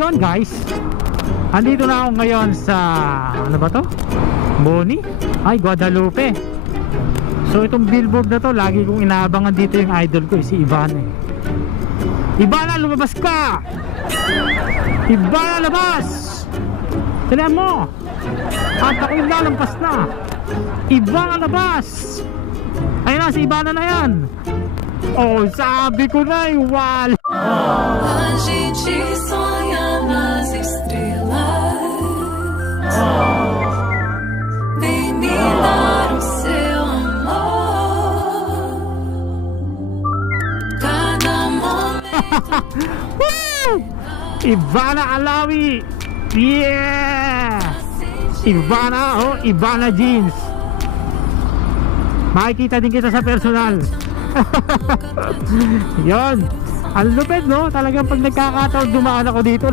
yun guys, andito na ako ngayon sa ano ba to? Boni? Ay, Guadalupe. So itong billboard na to, lagi kong inaabangan dito yung idol ko, si Ivana eh. Ivana, lumabas ka! Ivana, labas! Tignan mo! At ako yung lalampas na. Ivana, labas! Ayun na, si Ivana na yan. Oh, sabi ko na yung wala. A gente sonha nas estrelas. Vem me dar o seu amor. Cada momento. Woo! Ivana Alawi. Yeah! Ivana, oh, Ivana Jeans. Makikita din kita sa personal. Yon. Ang lupit, no? Talagang pag nagkakataon dumaan ako dito,